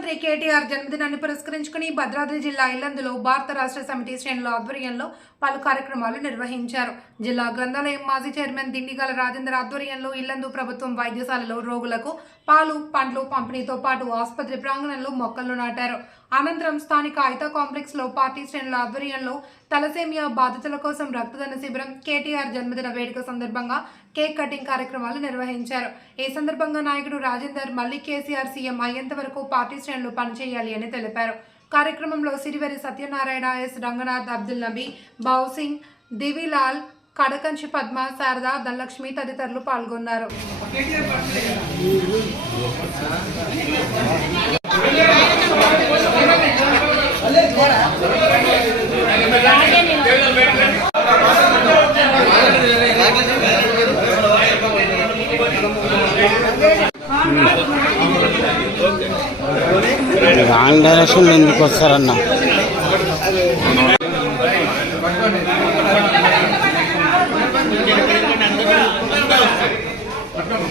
ముఖ్యమంత్రి కేటీఆర్ జన్మదినాన్ని పురస్కరించుకుని భద్రాద్రి జిల్లా ఇల్లందులో భారత రాష్ట్ర సమితి శ్రేణుల ఆధ్వర్యంలో పలు కార్యక్రమాలు నిర్వహించారు. జిల్లా గ్రంథాలయం మాజీ చైర్మన్ దిండిగల రాజేందర్ ఆధ్వర్యంలో ఇల్లందు ప్రభుత్వం వైద్యశాలలో రోగులకు పాలు పండ్లు పంపిణీతో పాటు ఆసుపత్రి ప్రాంగణంలో మొక్కలు నాటారు. అనంతరం స్థానిక ఐతా కాంప్లెక్స్లో పార్టీ శ్రేణుల ఆధ్వర్యంలో తలసేమియా బాధితుల కోసం రక్తదాన శిబిరం కేటీఆర్ జన్మదిన వేడుక సందర్భంగా కేక్ కటింగ్ కార్యక్రమాలు నిర్వహించారు. ఈ సందర్భంగా నాయకుడు రాజేందర్ మళ్ళీ కేసీఆర్ సీఎం అయ్యేంత వరకు పార్టీ శ్రేణులు పనిచేయాలి అని తెలిపారు. కార్యక్రమంలో సిరివెరి సత్యనారాయణ ఎస్. రంగనాథ్ అబ్దుల్ నబీ బౌసింగ్ దివిలాల్ కడకంచి పద్మ శారద ధనలక్ష్మి తదితరులు పాల్గొన్నారు. రాంగ్ డైరెక్షన్ ఎందుకు వస్తారన్న?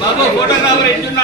బాబు ఫోటోగ్రాఫర్ ఎంచున్నా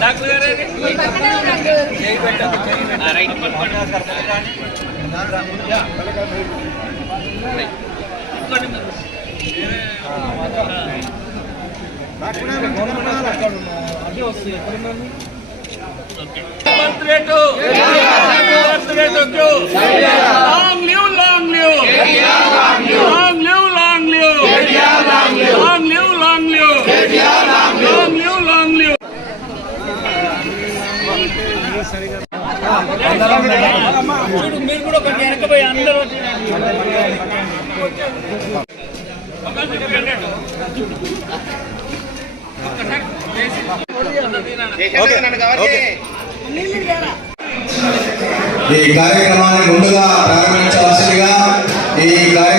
డాక్టర్ గారు ఏది? చేయి పెట్టద్దు, ఈ కార్యక్రమాన్ని ముందుగా ప్రారంభించవలసిందిగా ఈ కార్యక్రమం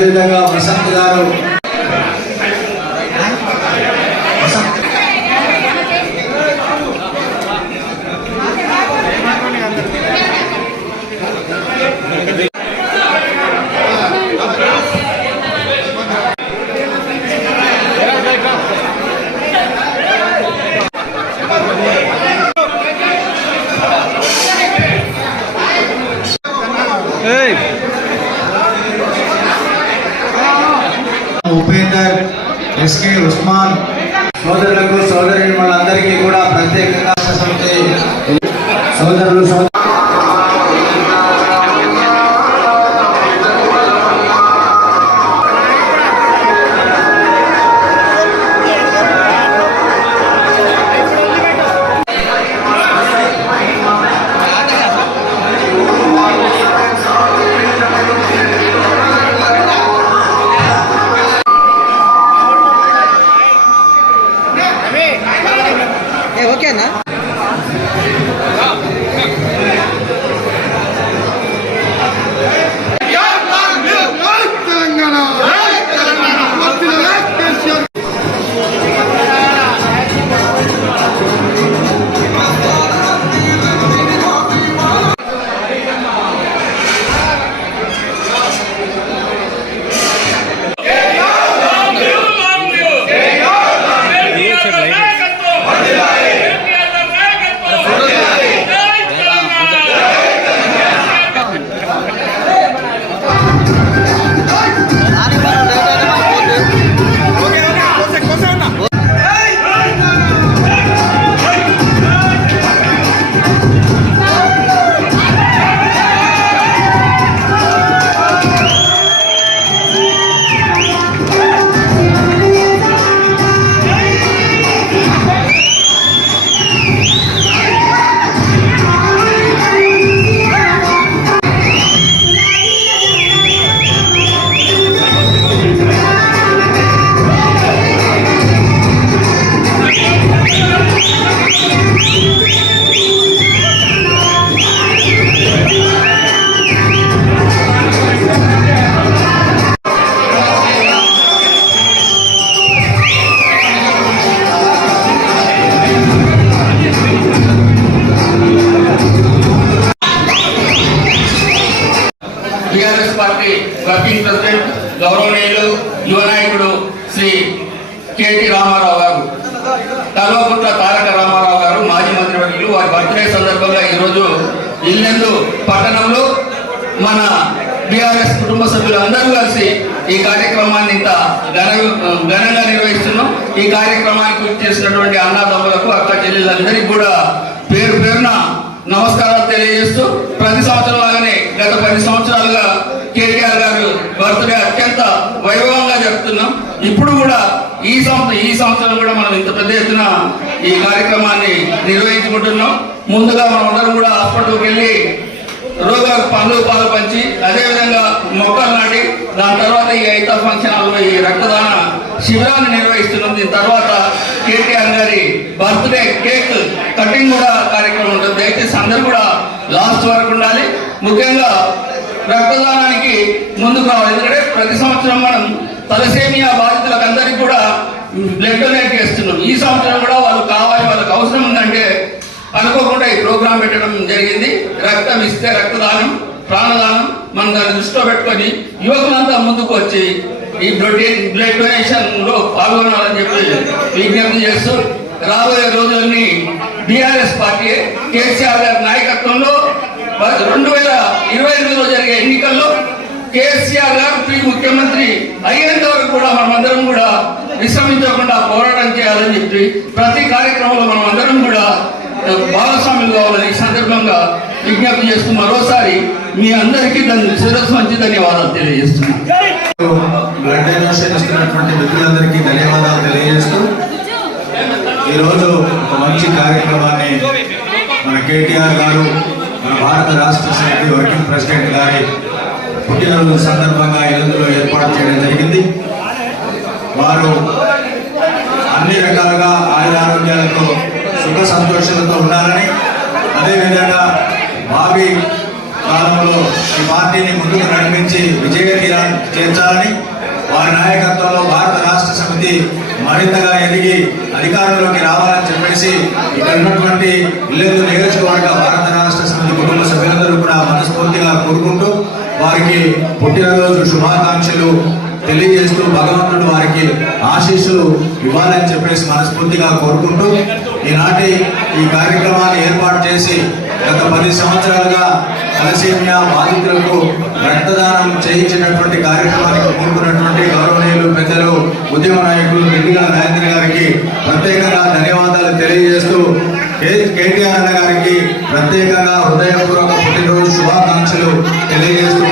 అదేవిధంగా ప్రశాంత్ గారు ఉపేందర్ ఎస్కే ఉస్మాన్ సోదరులకు సోదరి వాళ్ళందరికీ కూడా ప్రత్యేకంగా సమితి సోదరులు సోదరు టీఆర్ఎస్ పార్టీ వర్కింగ్ ప్రెసిడెంట్ గౌరవనీయులు యువ నాయకుడు శ్రీ కేటి రామారావు గారు కల్వకుంట్ల తారక రామారావు గారు మాజీ మంత్రివర్యులు వారి బర్త్డే సందర్భంగా ఈరోజు ఇల్లెందు పట్టణంలో మన బీఆర్ఎస్ కుటుంబ సభ్యులందరూ కలిసి ఈ కార్యక్రమాన్ని ఇంత ఘన ఘనంగా నిర్వహిస్తున్నాం. ఈ కార్యక్రమానికి చేసినటువంటి అన్నదమ్ములకు అక్క చెల్లెలందరికీ కూడా పేరు పేరున నమస్కారాలు తెలియజేస్తూ ప్రతి సంవత్సరం లాగానే గత పది సంవత్సరాలుగా కేటీఆర్ గారు బర్త్డే అత్యంత వైభవంగా జరుపుతున్నాం. ఇప్పుడు కూడా ఈ సంవత్సరం ఈ సంవత్సరం కూడా మనం ఇంత పెద్ద ఎత్తున ఈ కార్యక్రమాన్ని నిర్వహించుకుంటున్నాం. ముందుగా మనం అందరం కూడా హాస్పిటల్కి వెళ్ళి రోగులకు పండ్లు పాలు పంచి అదేవిధంగా మొక్కలు నాటి దాని తర్వాత ఈ ఐతా ఫంక్షన్ హాల్లో ఈ రక్తదాన శిబిరాన్ని నిర్వహిస్తున్నాం. దీని తర్వాత కేటీఆర్ గారి బర్త్డే కేక్ కటింగ్ కూడా కార్యక్రమం ఉంటుంది. దయచేసి అందరూ కూడా లాస్ట్ వరకు ఉండాలి. ముఖ్యంగా రక్తదానానికి ముందుకు రావాలి. ఎందుకంటే ప్రతి సంవత్సరం మనం తలసేమియా బాధితులకు అందరికీ కూడా బ్లడ్ డొనేట్ చేస్తున్నాం. ఈ సంవత్సరం కూడా వాళ్ళు కావాలి వాళ్ళకి అవసరం ఉందంటే అనుకోకుండా ఈ ప్రోగ్రాం పెట్టడం జరిగింది. రక్తం ఇస్తే రక్తదానం ప్రాణదానం మనం దాన్ని దృష్టిలో పెట్టుకొని యువకులంతా ముందుకు వచ్చి ఈ బ్లడ్ డొనేషన్లో పాల్గొనాలని చెప్పి విజ్ఞప్తి చేస్తూ రాబోయే రోజుల్ని బీఆర్ఎస్ పార్టీ కేసీఆర్ గారి నాయకత్వంలో రెండు వేల ఇరవై ఎనిమిదిలో జరిగే ఎన్నికల్లో కేసీఆర్ గారు ప్రీ ముఖ్యమంత్రి అయ్యేంత వరకు కూడా మనమందరం కూడా విశ్రమించకుండా పోరాటం చేయాలని చెప్పి ప్రతి కార్యక్రమంలో మనం అందరం కూడా భాగస్వాములు కావాలని ఈ సందర్భంగా విజ్ఞప్తి చేస్తూ మరోసారి మీ అందరికీ దాని శిరస్సు మంచి ధన్యవాదాలు తెలియజేస్తున్నాను బ్లడ్ డొనేషన్ ఇస్తున్నటువంటి మిత్రులందరికీ ధన్యవాదాలు తెలియజేస్తూ ఈరోజు ఒక మంచి కార్యక్రమాన్ని మన కేటీఆర్ గారు మన భారత రాష్ట్ర సమితి వర్కింగ్ ప్రెసిడెంట్ గారి పుట్టినరోజు సందర్భంగా ఇల్లందులో ఏర్పాటు చేయడం జరిగింది. వారు అన్ని రకాలుగా ఆయుర ఆరోగ్యాలతో సుఖ సంతోషాలతో ఉండాలని అదేవిధంగా బాబీ కాలంలో ఈ పార్టీని ముందుకు నడిపించి విజయ తీరాన్ని చేర్చాలని వారి నాయకత్వంలో భారత రాష్ట్ర సమితి మరింతగా ఎదిగి అధికారంలోకి రావాలని చెప్పేసి ఇక్కడ ఉన్నటువంటి ఇల్లెందు నియోజకవర్గ భారత రాష్ట్ర సమితి కుటుంబ సభ్యులందరూ కూడా మనస్ఫూర్తిగా కోరుకుంటూ వారికి పుట్టినరోజు శుభాకాంక్షలు తెలియజేస్తూ భగవంతుడు వారికి ఆశీస్సులు ఇవ్వాలని చెప్పేసి మనస్ఫూర్తిగా కోరుకుంటూ ఈనాటి ఈ కార్యక్రమాన్ని ఏర్పాటు చేసి గత పది సంవత్సరాలుగా తలసేమియా బాధితులకు రక్తదానం చేయించినటువంటి కార్యక్రమానికి కూడుకున్నటువంటి గౌరవనీయులు పెద్దలు ఉద్యమ నాయకులు నిండిగల రాజేంద్ర గారికి ప్రత్యేకంగా ధన్యవాదాలు తెలియజేస్తూ కే- కేటీఆర్ అన్న గారికి ప్రత్యేకంగా హృదయపూర్వక పుట్టినరోజు శుభాకాంక్షలు తెలియజేస్తూ